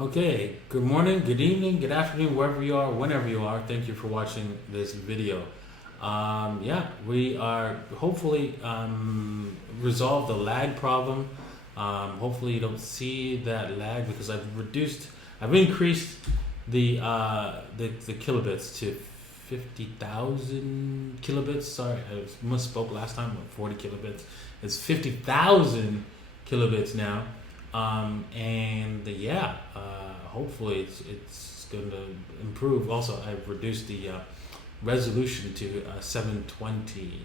Okay, good morning, good evening, good afternoon, wherever you are, whenever you are. Thank you for watching this video. Yeah, we are hopefully resolve the lag problem. Hopefully you don't see that lag because I've increased the kilobits to 50,000 kilobits. Sorry, I misspoke last time. 40 kilobits. It's 50,000 kilobits now. Hopefully it's going to improve. Also, I've reduced the resolution to 720,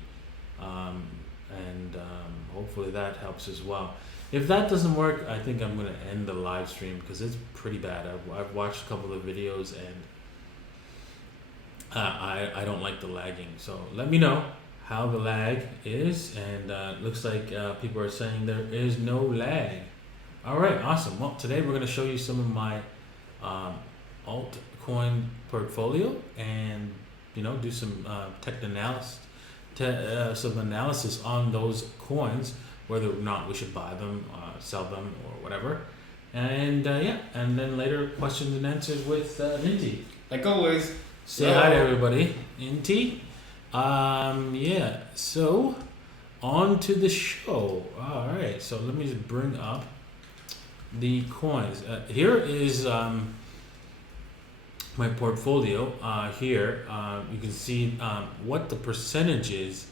hopefully that helps as well. If that doesn't work, I think I'm going to end the live stream because it's pretty bad. I've watched a couple of videos and I don't like the lagging. So let me know how the lag is, and looks like people are saying there is no lag. All right, awesome. Well, today we're going to show you some of my altcoin portfolio and do some some analysis on those coins, whether or not we should buy them, sell them, or whatever. And and then later questions and answers with Inti. Like always. Say hi to everybody, Inti. So on to the show. All right, so let me just bring up the coins. Here is my portfolio. Here you can see what the percentage is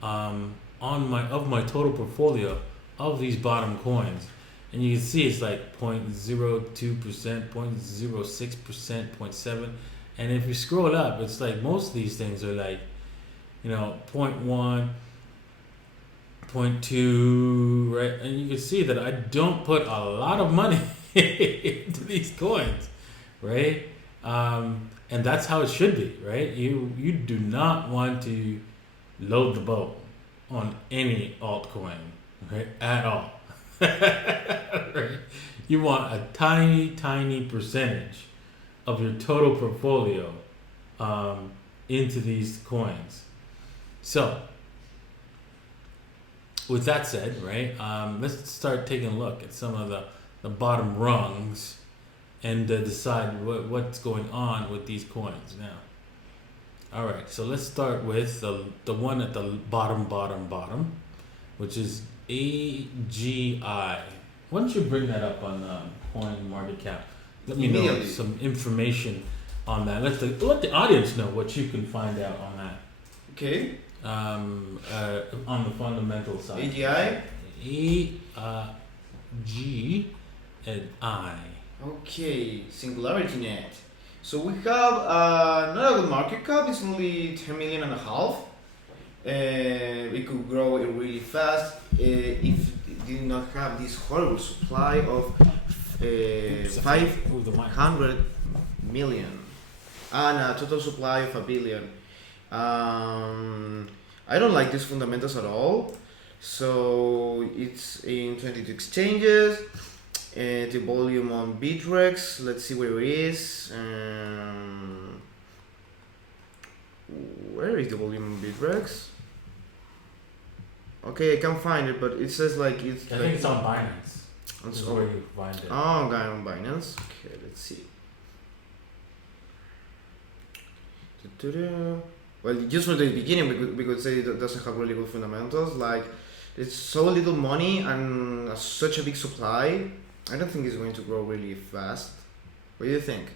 of my total portfolio of these bottom coins, and you can see it's like 0.02%, 0.06%, 0.7%, and if you scroll up, it's like most of these things are like 0.1, 0.2, right? And you can see that I don't put a lot of money into these coins, right? And that's how it should be, right? You do not want to load the boat on any altcoin, right? At all. Right? You want a tiny percentage of your total portfolio into these coins. So with that said, right, let's start taking a look at some of the bottom rungs and decide what's going on with these coins now. All right, so let's start with the one at the bottom, which is AGI. Why don't you bring that up on Coin Market Cap? Let me know some information on that. Let the audience know what you can find out on that. Okay. On the fundamental side. AGI? G and I. Okay, SingularityNET. So we have not a good market cap, it's only 10 million and a half. It could grow really fast if it did not have this horrible supply of 500 million and a total supply of 1 billion. I don't like these fundamentals at all. So it's in 22 exchanges. The volume on Bitrex, let's see where it is. Where is the volume on Bitrex? Okay, I can't find it, but it says like it's. I think it's on Binance. That's where you find it. Oh, okay, on Binance. Okay, let's see. Well, just from the beginning, we could say that doesn't have really good fundamentals. Like, it's so little money and such a big supply. I don't think it's going to grow really fast. What do you think?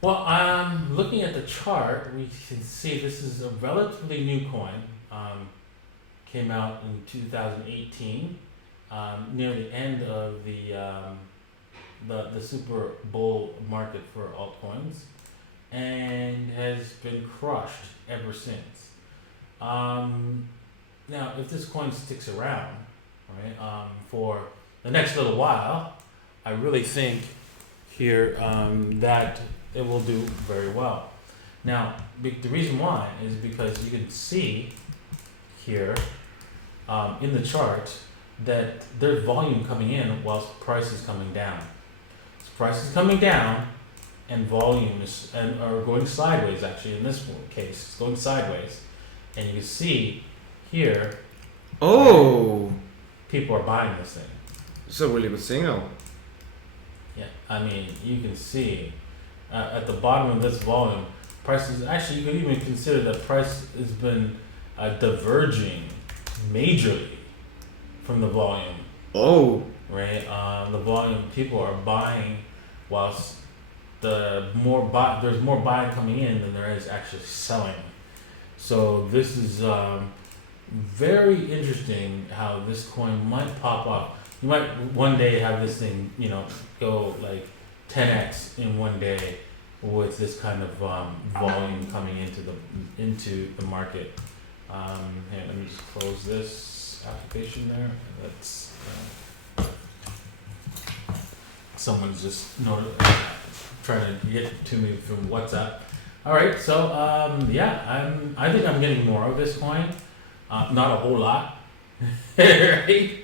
Well, looking at the chart, we can see this is a relatively new coin. Came out in 2018, near the end of the super bull market for altcoins, and has been crushed ever since. Now, if this coin sticks around, right, for the next little while, I really think here that it will do very well. Now, the reason why is because you can see here in the chart that there's volume coming in whilst price is coming down. So price is coming down and volume are going sideways. Actually, in this case, it's going sideways, and you can see here. Oh, people are buying this thing. it's a really good signal. Yeah, I mean, you can see at the bottom of this volume, prices actually you could even consider that price has been diverging majorly from the volume, Oh, right? The volume people are buying, whilst there's more buying coming in than there is actually selling. So this is very interesting how this coin might pop up. You might one day have this thing, go like 10x in one day with this kind of volume coming into the market. Here, let me just close this application there. That's someone's just trying to get to me from WhatsApp. All right, so I think I'm getting more of this coin. Not a whole lot, right?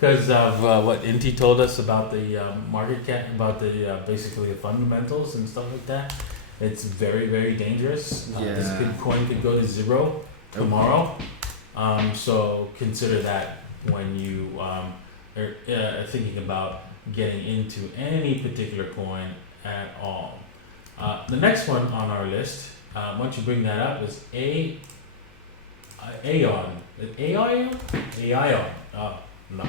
Because of what Inti told us about the market cap, about the basically the fundamentals and stuff like that. It's very, very dangerous. This coin could go to zero tomorrow. So consider that when you are thinking about getting into any particular coin at all. The next one on our list, once you bring that up, is AION. AION? AION. Oh, no,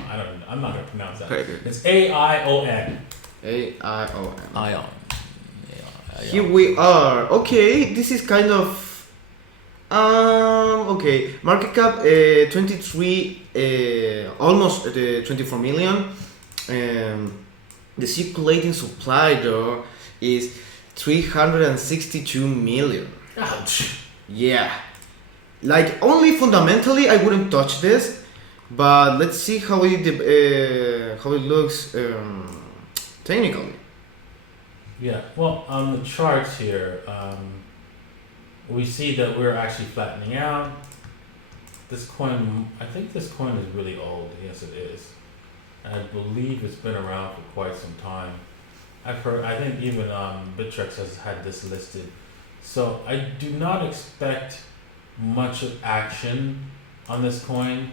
I'm not going to pronounce that. okay. It's AION. AION. ION. Here we are. Okay, this is kind of okay. Market cap 23, almost 24 million. The circulating supply though is 362 million. Ouch. Yeah, like only fundamentally I wouldn't touch this, but let's see how it looks technically. Yeah, well, on the charts here, we see that we're actually flattening out. This coin, I think this coin is really old. Yes, it is. I believe it's been around for quite some time. I think even Bittrex has had this listed. So I do not expect much of action on this coin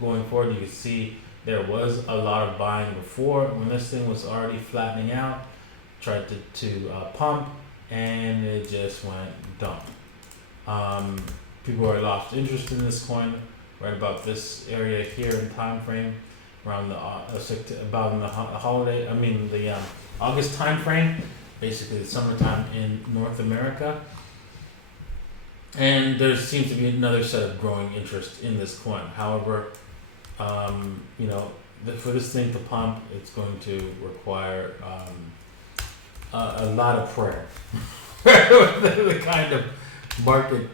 going forward. You can see there was a lot of buying before when this thing was already flattening out. Tried to pump and it just went dump. People are lost interest in this coin right about this area here in time frame around the about in the holiday. I mean the August time frame, basically the summertime in North America. And there seems to be another set of growing interest in this coin. However, for this thing to pump, it's going to require a lot of prayer. with the kind of market,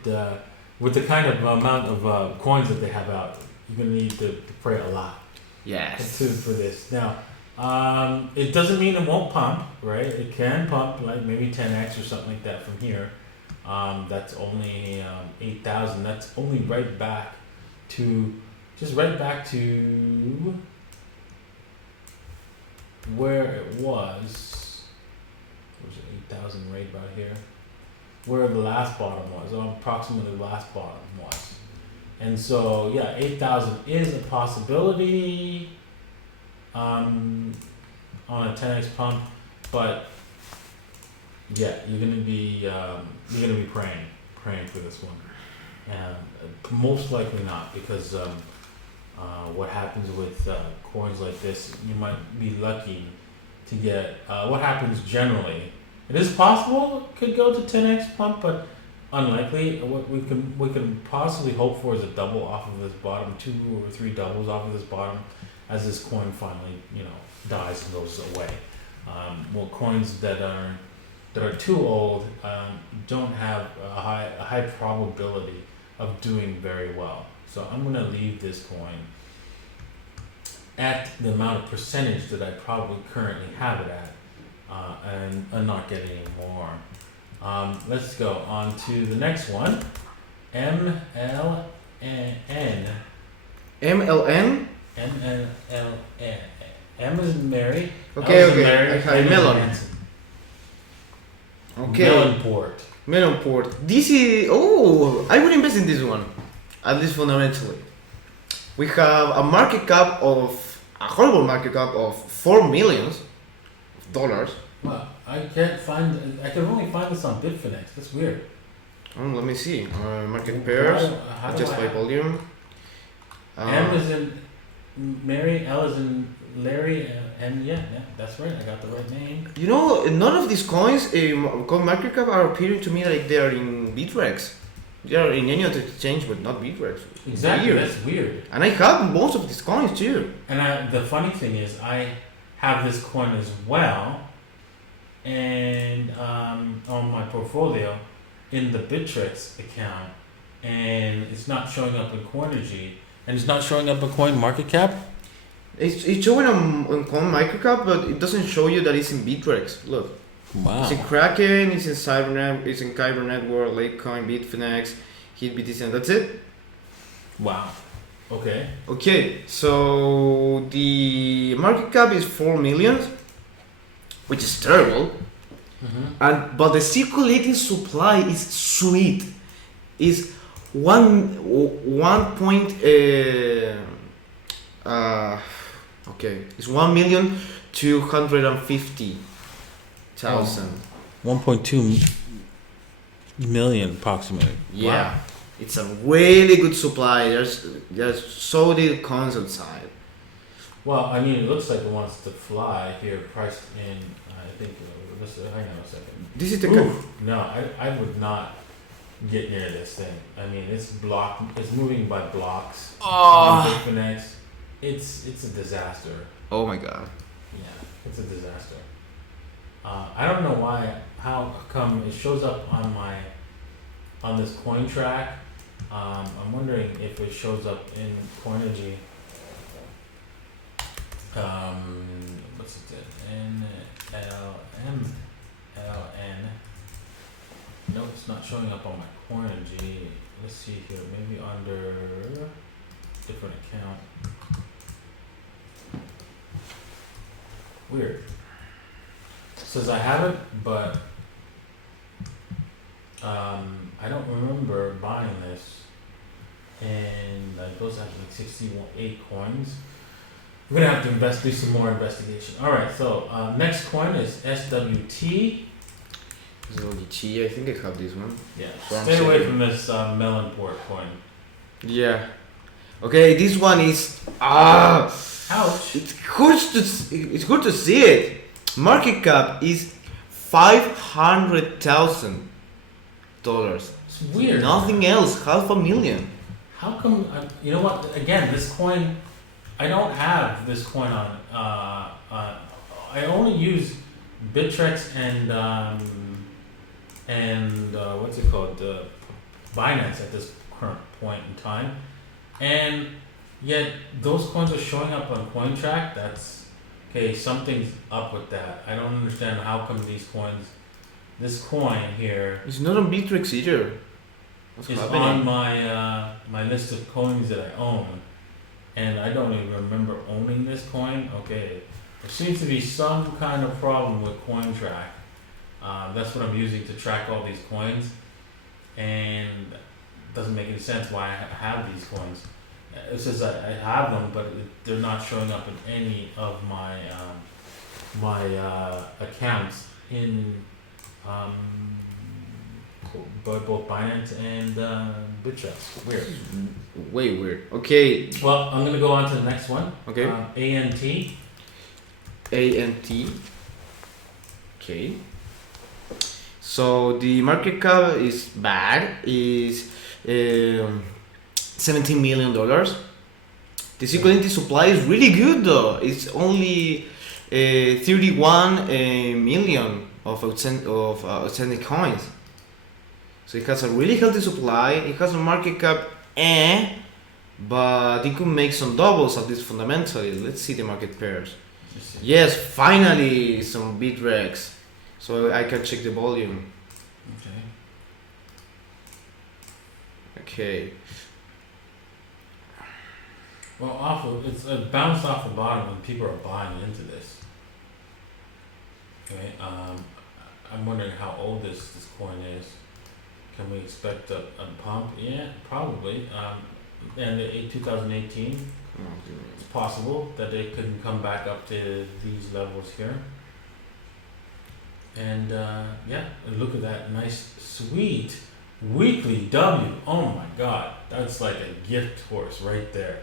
with the kind of amount of coins that they have out, you're going to need to pray a lot. Yes. For this. Now, it doesn't mean it won't pump, right? It can pump like maybe 10x or something like that from here. That's only 8,000. That's only right back to where it was. Was it 8,000 right about here? Where the last bottom was, approximately the last bottom was. And so, 8,000 is a possibility on a 10x pump, but you're gonna be praying for this one, and most likely not, because what happens with coins like this, you might be lucky to get what happens generally. It is possible it could go to 10x pump, but unlikely. What we can possibly hope for is a double off of this bottom, 2 or 3 doubles off of this bottom, as this coin finally dies and goes away. Coins that are too old don't have a high probability of doing very well. So I'm gonna leave this coin at the amount of percentage that I probably currently have it at, and not get any more. Let's go on to the next one. MLN. MLN? MLN. M is in Mary. Okay, L is in okay. Mary, I have N is in melon. Nancy. Okay. Melonport. Melonport. This is I would invest in this one, at least fundamentally. We have a horrible market cap of 4 millions. dollars. Well, I can't find. I can only find this on Bitfinex. That's weird. Oh, let me see. Market pairs. How do Just I by volume. M is in Mary, L is in Larry, and yeah, that's right. I got the right name. You know, none of these coins, coin market cap, are appearing to me like they are in Bitrex. They are in any other exchange, but not Bitrex. Exactly, Weird. that's weird. And I have most of these coins too. And the funny thing is, I have this coin as well, and on my portfolio in the Bittrex account, and it's not showing up in Coinergy, and it's not showing up in Coin Market Cap. It's showing on coin market cap, but it doesn't show you that it's in Bitrex. Look. Wow. It's in Kraken, it's in Cybernet, it's in Kyber Network, Litecoin, Bitfinex, HitBTC, and that's it. Wow. Okay. Okay, so the market cap is 4 million, which is terrible. Mm-hmm. But the circulating supply is sweet. Is it's 1,250,000. 1.2 million approximately. Yeah, Wow. it's a really good supply. There's so little coins outside. Well, I mean, it looks like it wants to fly here, priced in. I think. Hang on a second. This is the No, I would not get near this thing. I mean, it's moving by blocks. Bitfinex. It's a disaster. Oh my god. Yeah, it's a disaster. I don't know how come it shows up on this coin track. I'm wondering if it shows up in Coinergy. What's it? NLM. No, it's not showing up on my Coinergy. Let's see here. Maybe under different account. Weird. Says I have it, but I don't remember buying this. And I those have like 68 coins. We're gonna have to do some more investigation. All right, so next coin is SWT. SWT, I think I have this one. Yeah, So stay away from this melon port coin. Yeah. Okay, this one is Ouch! It's good to see it. Market cap is $500,000. It's weird. Nothing else. $500,000. How come? You know what? Again, this coin. I don't have this coin on. I only use Bittrex and what's it called? Binance at this current point in time, and yet those coins are showing up on CoinTrack. That's okay. Something's up with that. I don't understand how come these coins. This coin here It's not on Bittrex either. What's is happening? on my list of coins that I own, and I don't even remember owning this coin. Okay, there seems to be some kind of problem with CoinTrack. That's what I'm using to track all these coins, and it doesn't make any sense why I have these coins. It says I have them, but they're not showing up in any of my accounts in both Binance and Bittrex. Weird. Way weird. Okay. Well, I'm gonna go on to the next one. Okay. ANT. ANT. Okay. So the market cap is bad. Is $17 million. The circulating supply is really good though. It's only 31 million of outstanding coins. So it has a really healthy supply. It has a market cap, but it could make some doubles at least fundamentally. Let's see the market pairs. Yes, finally some Bitrex, so I can check the volume. Okay. Well, it's bounced off the bottom and people are buying into this. Okay, I'm wondering how old this coin is. Can we expect a pump? Yeah, probably. And in 2018, it's possible that they couldn't come back up to these levels here. And yeah, and look at that nice, sweet weekly W. Oh my God, that's like a gift horse right there.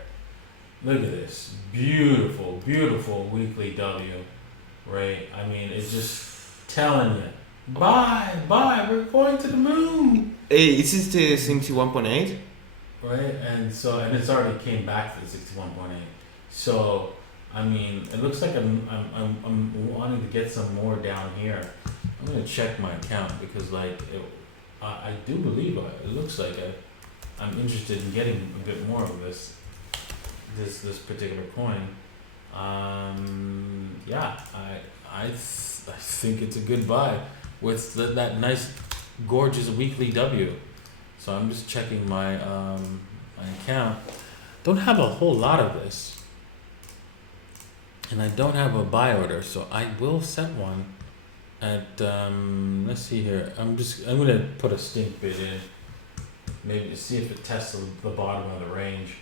Look at this beautiful, beautiful weekly W, right? I mean, it's just telling you, bye, we're going to the moon, Hey, is this the 61.8? right? And it's already came back to the 61.8. So, I mean, it looks like I'm wanting to get some more down here. I'm gonna check my account because I do believe it looks like I'm interested in getting a bit more of this particular coin. Yeah, I think it's a good buy with that nice, gorgeous weekly W. So I'm just checking my my account. Don't have a whole lot of this, and I don't have a buy order, so I will set one at let's see here. I'm gonna put a stink bid in, maybe to see if it tests the bottom of the range.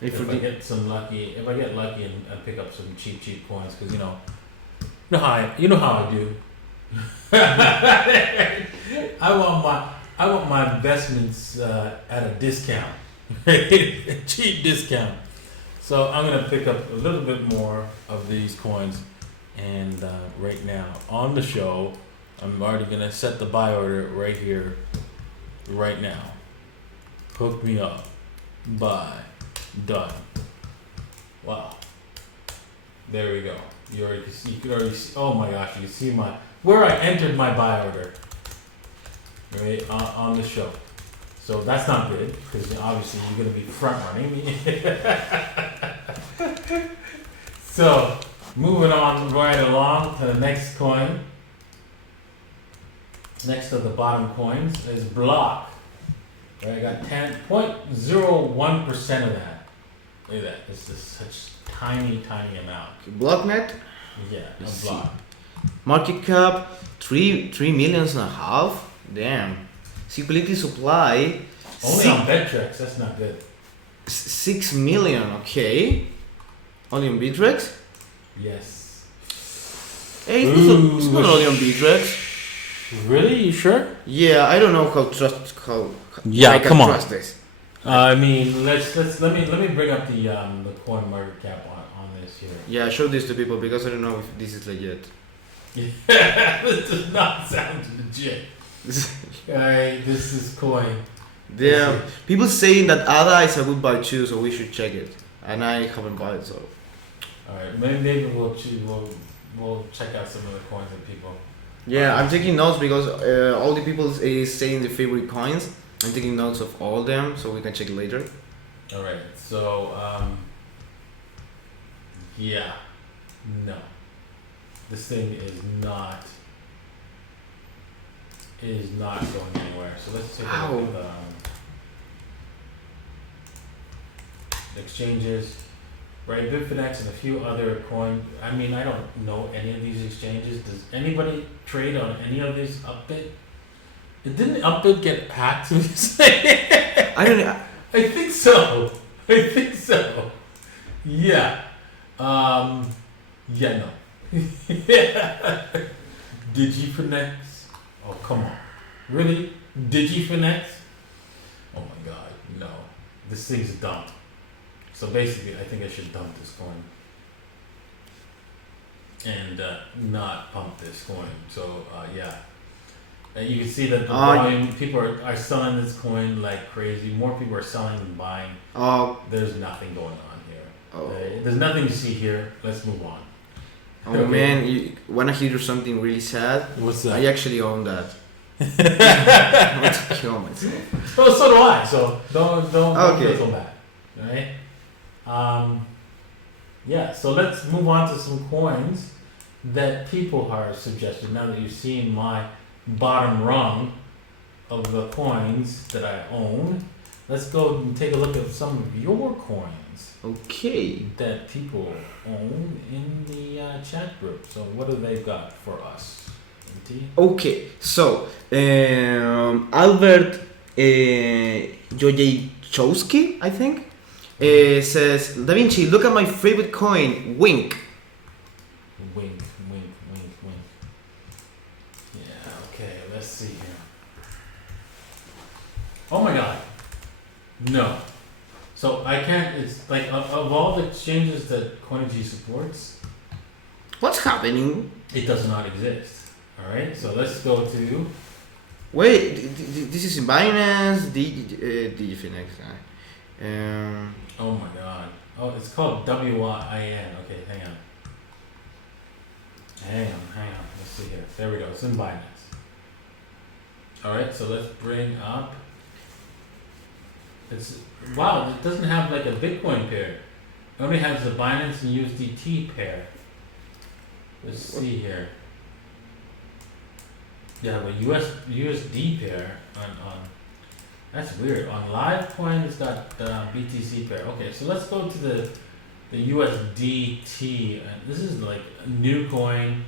If I get lucky and pick up some cheap coins, because you know how I do. I want my investments at a discount, a cheap discount. So I'm gonna pick up a little bit more of these coins, and right now on the show, I'm already gonna set the buy order right here, right now. Hook me up, buy, done. Wow. There we go. You could already see. Oh my gosh! You can see where I entered my buy order. Right on the show. So that's not good because obviously you're gonna be front running me. So moving on right along to the next coin. Next to the bottom coins is Block. Right, I got 10.01% of that. Look at that. It's just such tiny amount. Blocknet? Yeah, Let's a Block. Market cap 3.5 million. Damn. Liquidity supply Only on Betrex, that's not good. 6 million. Okay. Only on Bitrex? Yes. Hey, it's not only on Bitrex. Really? You sure? Yeah, I don't know how Yeah, I can come on. trust this. I mean, let me bring up the coin market cap on this here. Yeah, show this to people because I don't know if this is legit. Yeah, this does not sound legit. Alright, this is coin. Yeah, people saying that ADA is a good buy too, so we should check it. And I haven't bought it, so. Alright, maybe we'll check out some of the coins that people. Yeah, I'm taking notes because all the people is saying the favorite coins. I'm taking notes of all of them so we can check it later. Alright, so yeah, no, this thing is not going anywhere. So let's take a look at the exchanges. Right, Bitfinex and a few other coin. I mean, I don't know any of these exchanges. Does anybody trade on any of these? Upbit? Didn't Upbit get hacked? I don't know. I think so. Yeah. Yeah, no. Digifinex? Oh, come on. Really? Digifinex? Oh my god, no. This thing's dumb. So basically, I think I should dump this coin and not pump this coin. So yeah, and you can see that the volume, people are selling this coin like crazy. More people are selling than buying. There's nothing going on here. There's nothing to see here. Let's move on. Oh man, you wanna hear something really sad? What's that? I actually own that. I want to kill myself. So do I. So don't feel bad. All right. Yeah, so let's move on to some coins that people are suggesting. Now that you've seen my bottom rung of the coins that I own, let's go and take a look at some of your coins. Okay. That people own in the chat group. So what do they got for us? Okay, so Albert Jojejowski, I think. Says, Davinci, look at my favorite coin, Wink. Wink. No. So I can't. It's like of all the exchanges that Coinigy supports, What's happening? it does not exist. All right. So let's go to. Wait, this is in Binance, DigiFinex. Oh my God. Oh, it's called WIN. Okay, hang on. Hang on. Let's see here. There we go. It's in Binance. All right. So let's bring up. It's wow. It doesn't have like a Bitcoin pair. It only has the Binance and USDT pair. Let's see here. Yeah, but USD pair on that's weird. On LiveCoin, it's got BTC pair. Okay, so let's go to the USDT. This is like a new coin.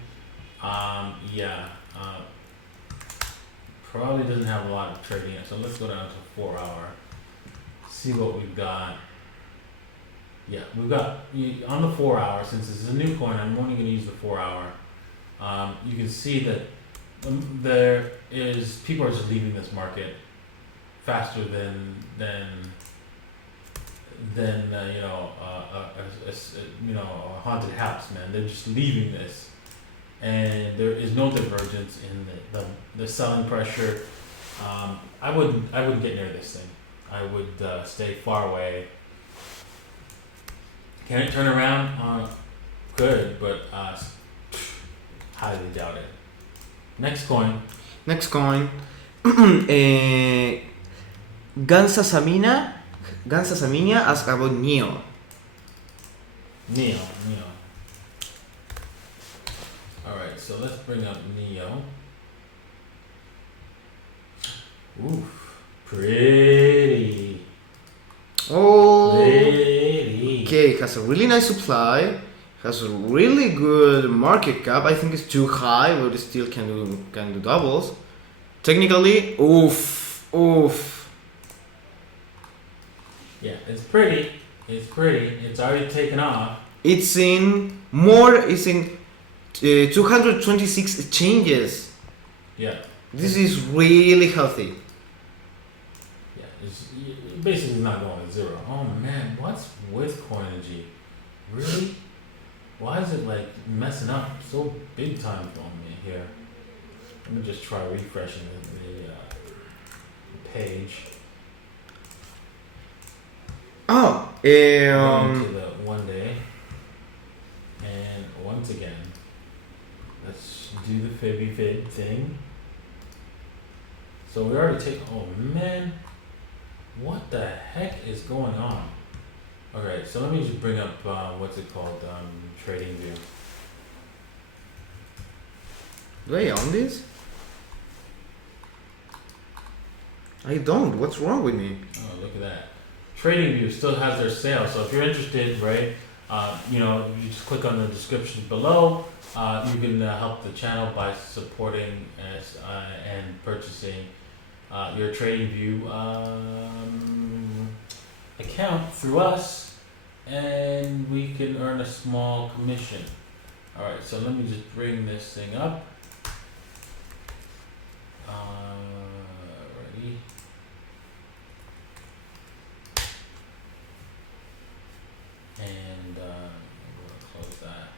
Probably doesn't have a lot of trading in it. So let's go down to 4 hour. See what we've got. Yeah, we've got on the 4 hour. Since this is a new coin, I'm only going to use the 4 hour. You can see that there is people are just leaving this market faster than a haunted house, man. They're just leaving this, and there is no divergence in the selling pressure. I wouldn't get near this thing. I would stay far away. Can it turn around? Good, but highly doubt it. Next coin. Gansa Samina asks about Neo. Alright, so let's bring up Neo. Oof. Pretty. Oh. Pretty. Okay, it has a really nice supply. Has a really good market cap. I think it's too high, but it still can do doubles. Technically, oof. Yeah, it's pretty. It's already taken off. It's in 226 exchanges. Yeah. This is really healthy. Yeah, it's basically not going to zero. Oh man, what's with Coinigy? Really? Why is it like messing up so big time for me here? Let me just try refreshing the page. Oh, Going to the 1 day, and once again, let's do the Fibby Fib thing. So we already take. Oh man, what the heck is going on? Okay, so let me just bring up what's it called? TradingView. Do I own this? I don't. What's wrong with me? Oh, look at that. TradingView still has their sale, so if you're interested, right, you just click on the description below. You can help the channel by supporting and purchasing your TradingView account through us, and we can earn a small commission. Alright, so let me just bring this thing up. Ready? And I'm going to close that.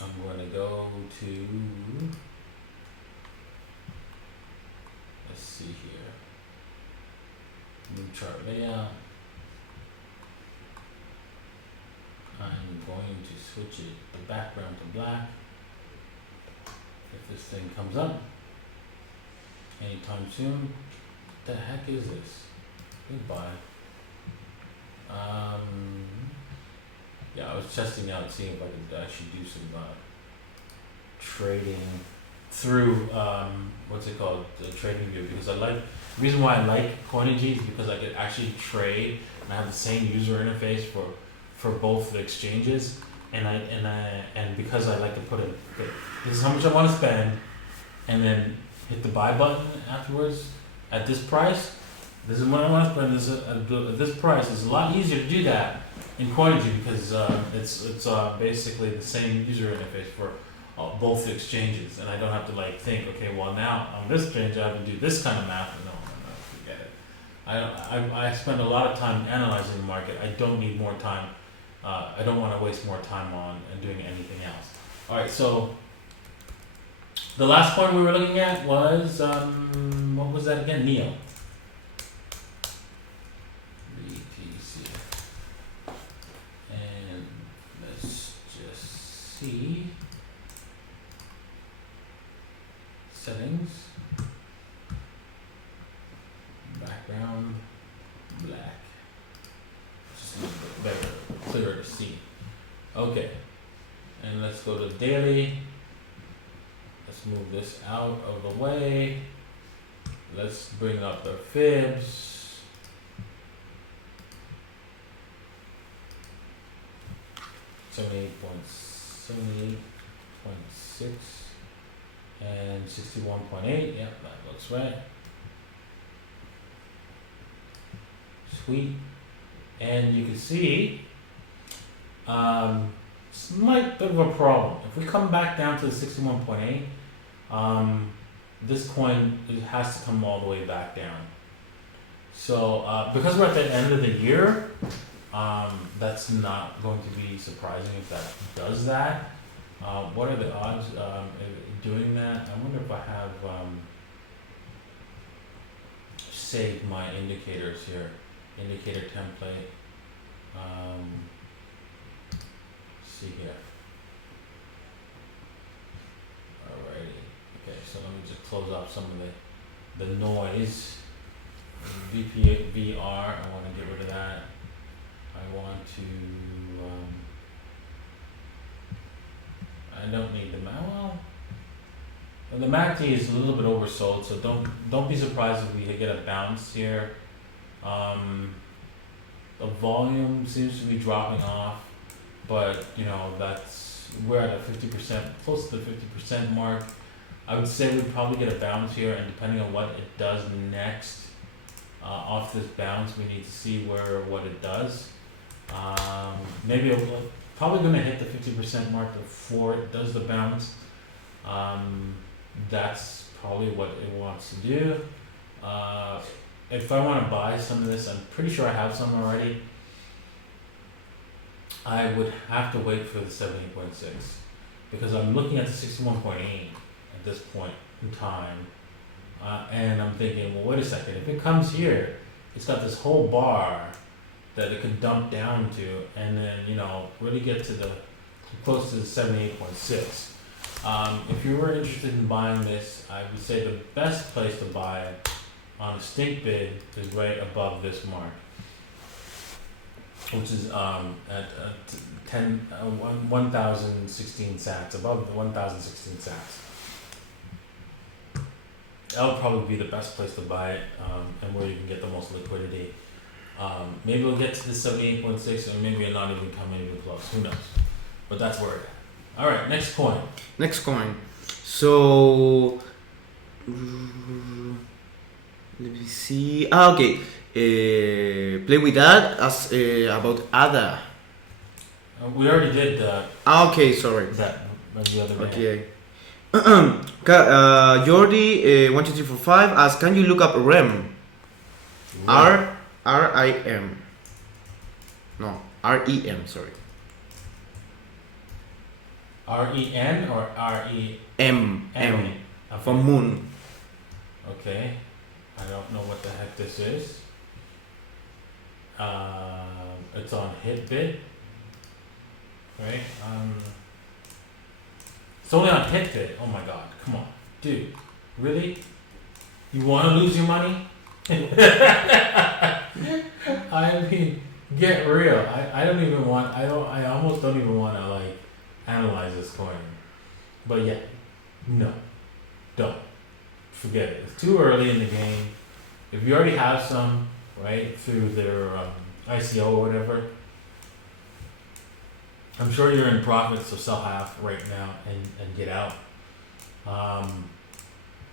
I'm going to go to, let's see here, new chart layout. I'm going to switch the background to black. If this thing comes up anytime soon. What the heck is this? Goodbye. Yeah, I was testing out, seeing if I could actually do some trading through what's it called, the TradingView, because the reason why I like Coinigy is because I could actually trade and I have the same user interface for both the exchanges, and because I like to put this is how much I want to spend, and then hit the buy button afterwards at this price. This is what I want to spend. This at this price. It's a lot easier to do that in Coinigy because it's basically the same user interface for both exchanges, and I don't have to like think, okay, well now on this exchange I have to do this kind of math. No, forget it. I spend a lot of time analyzing the market. I don't need more time. I don't want to waste more time on and doing anything else. All right, so the last point we were looking at was what was that again? NEO. BTC. And let's just see. Settings. Background black. Just a little bit better, clearer to see. Okay. And let's go to daily. Let's move this out of the way. Let's bring up the fibs. Seventy-eight point six and 61.8. Yeah, that looks right. Sweet. And you can see slight bit of a problem. If we come back down to the 61.8, this coin has to come all the way back down. So because we're at the end of the year, that's not going to be surprising if that does that. What are the odds of doing that? I wonder if I have saved my indicators here. Indicator template. See here. Alrighty. Okay, so let me just close off some of the noise. VR, I want to get rid of that. I want to I don't need the well, the MACD is a little bit oversold, so don't be surprised if we get a bounce here. The volume seems to be dropping off, but you know we're at a 50%, close to the 50% mark. I would say we'd probably get a bounce here, and depending on what it does next, off this bounce, we need to see what it does. Maybe we're probably going to hit the 50% mark before it does the bounce. That's probably what it wants to do. If I want to buy some of this, I'm pretty sure I have some already. I would have to wait for the 70.6 because I'm looking at the 61.8 at this point in time. And I'm thinking, well, wait a second, if it comes here, it's got this whole bar that it could dump down to, and then, really get to close to the 78.6. If you were interested in buying this, I would say the best place to buy it on a stink bid is right above this mark, which is at 1,016 sats, above the 1,016 sats. That would probably be the best place to buy it, and where you can get the most liquidity. Maybe we'll get to the 78.6, and maybe it'll not even come even close. Who knows? But that's where it is. All right, next coin. Next coin. So let me see. Okay. Play with that as about ADA. We already did that. Okay, sorry. That the other day. Okay. Jordi 12345 asks, can you look up REM? RIM. No, REM. Sorry. REN or M. Okay. For moon. Okay. I don't know what the heck this is. It's on Hitbit, right? It's only on Hitbit. Oh my God! Come on, dude. Really? You want to lose your money? I mean, get real. I don't even want. I almost don't even want to analyze this coin. But yeah, no, don't. Forget it. It's too early in the game. If you already have some, right, through their ICO or whatever, I'm sure you're in profit, so sell half right now and get out.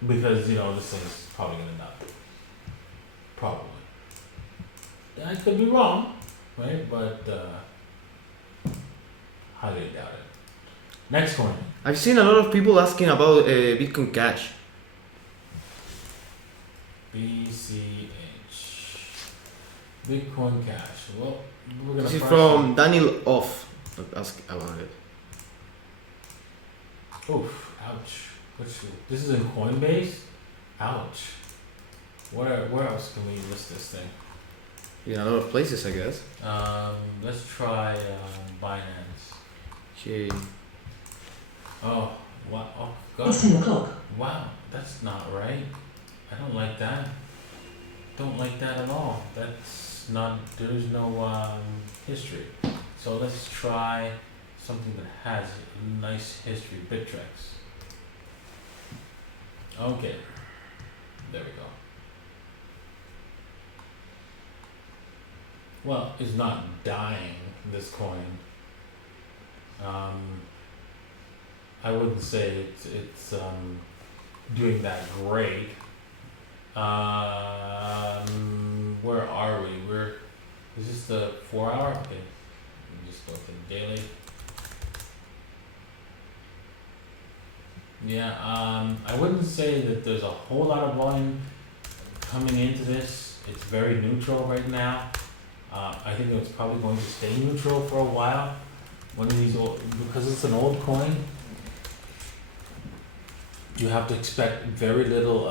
Because, this thing's probably going to die. Probably. I could be wrong, right, but highly doubt it. Next coin. I've seen a lot of people asking about Bitcoin Cash. BCH. Bitcoin Cash. Well, we're gonna. This is price from Daniel Off. Ask about it. Oof! Ouch! This is in Coinbase. Ouch! Where else can we list this thing? In a lot of places, I guess. Let's try Binance. Okay. Oh, wow! Oh God! It's 10 o'clock. Wow, that's not right. I don't like that. Don't like that at all. That's not. There's no history. So let's try something that has a nice history. Bittrex. Okay. There we go. Well, it's not dying, this coin. I wouldn't say it's doing that great. Where are we? Is this the 4 hour? Okay. Let me just go to the daily. Yeah, I wouldn't say that there's a whole lot of volume coming into this. It's very neutral right now. I think it's probably going to stay neutral for a while. One of these because it's an old coin, you have to expect very little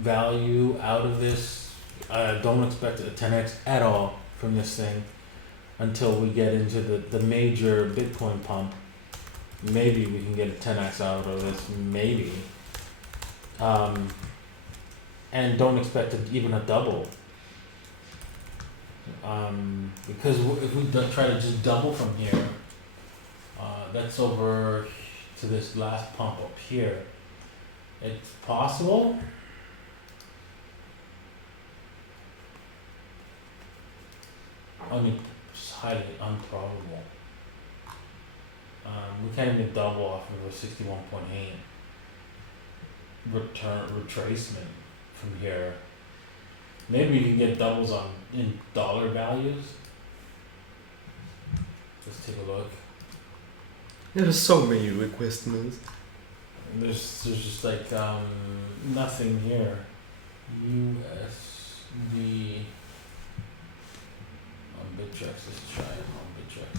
value out of this. Don't expect a 10x at all from this thing until we get into the major Bitcoin pump. Maybe we can get a 10x out of this, maybe. And don't expect even a double. Because if we try to just double from here, that's over to this last pump up here. It's possible. I mean, it's highly improbable. We can't even double off of a 61.8 retracement from here. Maybe we can get doubles in dollar values. Let's take a look. There's so many requests. There's just like nothing here. USD on Bittrex. Let's try it on Bittrex.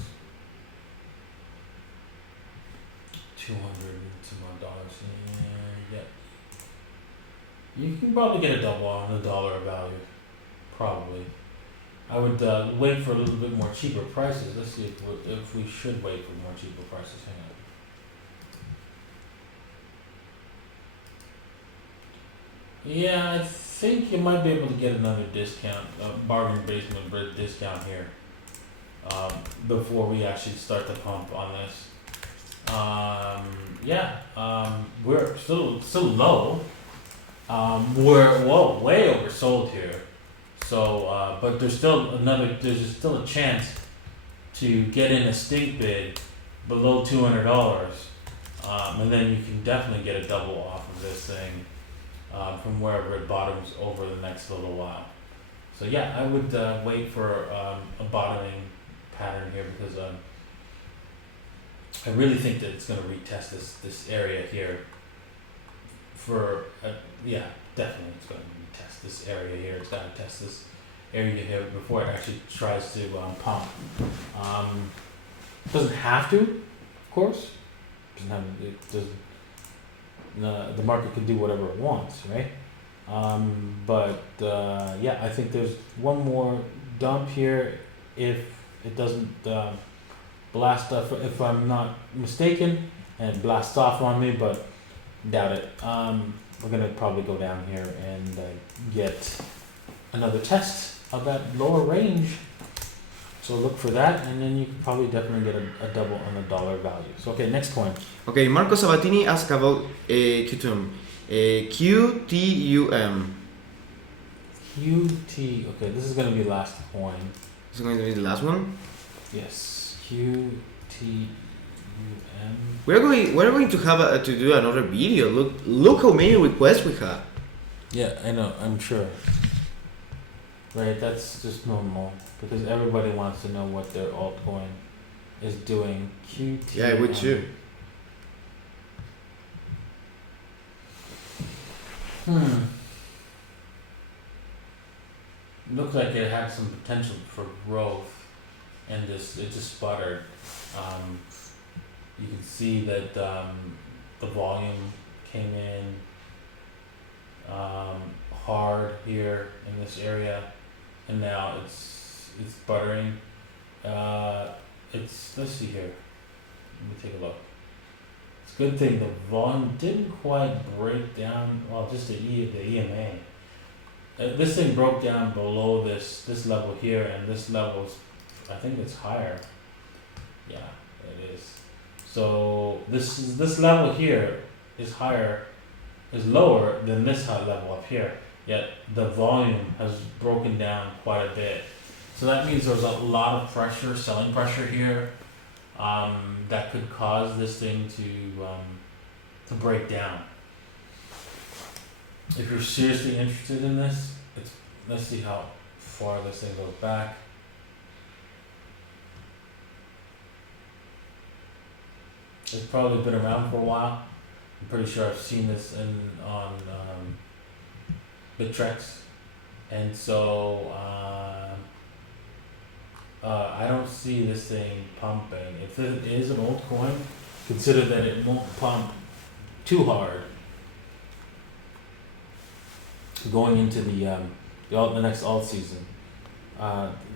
$200 some odd dollars. Yeah. You can probably get a double on the dollar value. Probably. I would wait for a little bit more cheaper prices. Let's see if we should wait for more cheaper prices. Hang on. Yeah, I think you might be able to get another discount, bargain basement discount here, before we actually start the pump on this. We're still low. We're way oversold here. So, but there's still a chance to get in a stink bid below $200, and then you can definitely get a double off of this thing from wherever it bottoms over the next little while. So yeah, I would wait for a bottoming pattern here because I really think that it's going to retest this area here. Definitely it's going to retest this area here. It's got to test this area here before it actually tries to pump. Doesn't have to, of course. The market can do whatever it wants, right? I think there's one more dump here if it doesn't blast off, if I'm not mistaken, and blast off on me, but doubt it. We're gonna probably go down here and get another test of that lower range. So look for that, and then you can probably definitely get a double on the dollar value. So okay, next coin. Okay, Marco Sabatini asked about Qtum. QTUM. QT. Okay, this is gonna be last coin. This is going to be the last one. Yes, QTUM. We're going to have to do another video. Look how many requests we have. Yeah, I know. I'm sure. Right, that's just normal because everybody wants to know what their altcoin is doing. Qtum. Yeah, I would too. Looks like it had some potential for growth, and it just sputtered. You can see that the volume came in hard here in this area, and now it's sputtering. Let's see here. Let me take a look. It's a good thing the volume didn't quite break down. Well, just the EMA. This thing broke down below this level here, and this level, I think it's higher. Yeah, it is. So this level here is lower than this high level up here. Yet the volume has broken down quite a bit. So that means there's a lot of pressure, selling pressure here, that could cause this thing to break down. If you're seriously interested in this, let's see how far this thing goes back. It's probably been around for a while. I'm pretty sure I've seen this on Bittrex, and so I don't see this thing pumping. If it is an old coin, consider that it won't pump too hard going into the next alt season,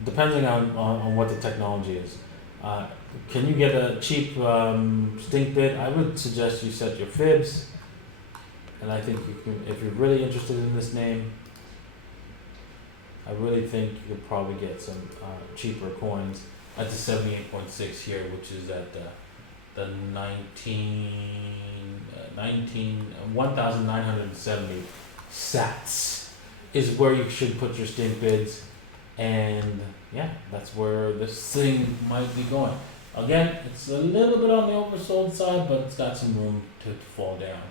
depending on what the technology is. Can you get a cheap stink bid? I would suggest you set your fibs, and I think you can, if you're really interested in this name, I really think you could probably get some cheaper coins at the 78.6 here, which is at the 1,970 sats is where you should put your stink bids, and yeah, that's where this thing might be going. Again, it's a little bit on the oversold side, but it's got some room to fall down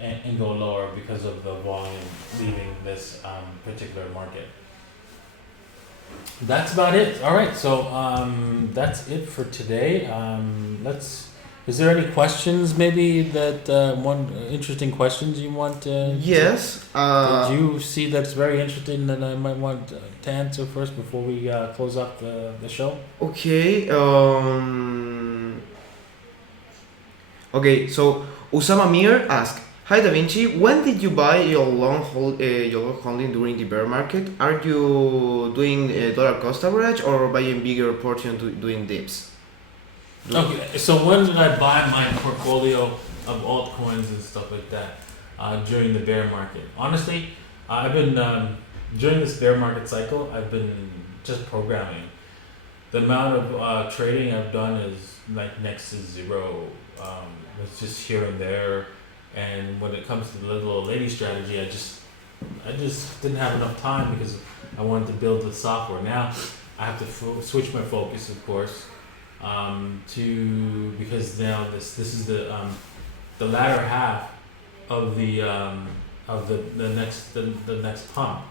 and go lower because of the volume leaving this particular market. That's about it. All right, so that's it for today. Is there any questions maybe that interesting questions you want to? Yes. Did you see that's very interesting that I might want to answer first before we close up the show? Okay. Okay. So Usama Mir asked, "Hi Davinci, when did you buy your long holding during the bear market? Are you doing dollar cost average or buying bigger portion doing dips?" Okay, so when did I buy my portfolio of altcoins and stuff like that during the bear market? Honestly, I've been during this bear market cycle, I've been just programming. The amount of trading I've done is like next to zero. It's just here and there. And when it comes to the little old lady strategy, I just didn't have enough time because I wanted to build the software. Now I have to switch my focus, of course, because now this is the latter half of the next pump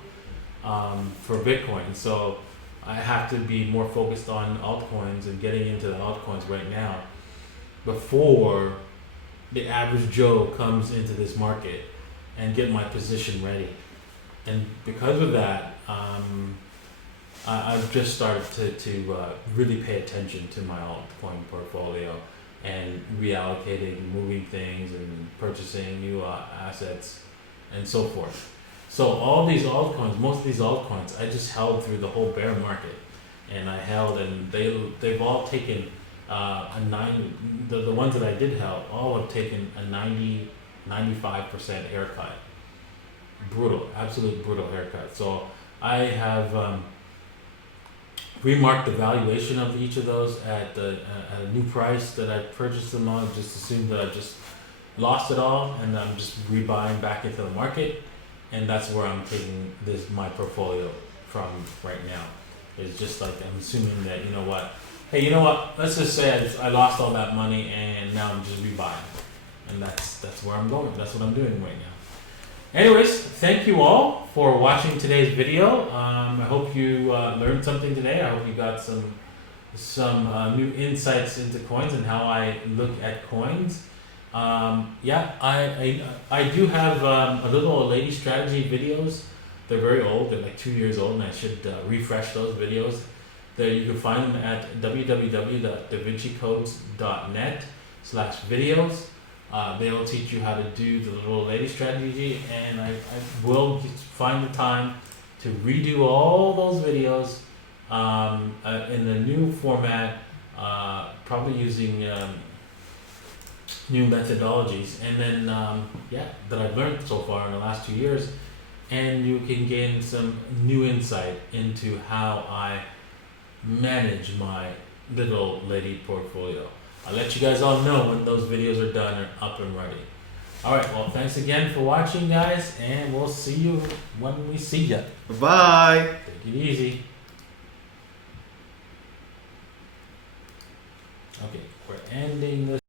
for Bitcoin. So I have to be more focused on altcoins and getting into the altcoins right now before the average Joe comes into this market and get my position ready. And because of that, I've just started to really pay attention to my altcoin portfolio and reallocating, moving things and purchasing new assets and so forth. So all these altcoins, most of these altcoins, I just held through the whole bear market, and I held, and they've all taken the ones that I did held, all have taken a 95% haircut. Brutal, absolute brutal haircut. So I have remarked the valuation of each of those at a new price that I purchased them on. Just assumed that I just lost it all, and I'm just rebuying back into the market, and that's where I'm taking my portfolio from right now. It's just like I'm assuming that hey, you know what? Let's just say I lost all that money, and now I'm just rebuying, and that's where I'm going. That's what I'm doing right now. Anyways, thank you all for watching today's video. I hope you learned something today. I hope you got some some new insights into coins and how I look at coins. Yeah, I do have a little old lady strategy videos. They're very old. They're like 2 years old, and I should refresh those videos. There you can find them at www.davincicodes.net/videos. They'll teach you how to do the little old lady strategy, and I will find the time to redo all those videos in the new format, probably using new methodologies, and then that I've learned so far in the last 2 years, and you can gain some new insight into how I manage my little lady portfolio. I'll let you guys all know when those videos are done and up and ready. Alright, well, thanks again for watching, guys, and we'll see you when we see ya. Bye. Take it easy. Okay, we're ending this.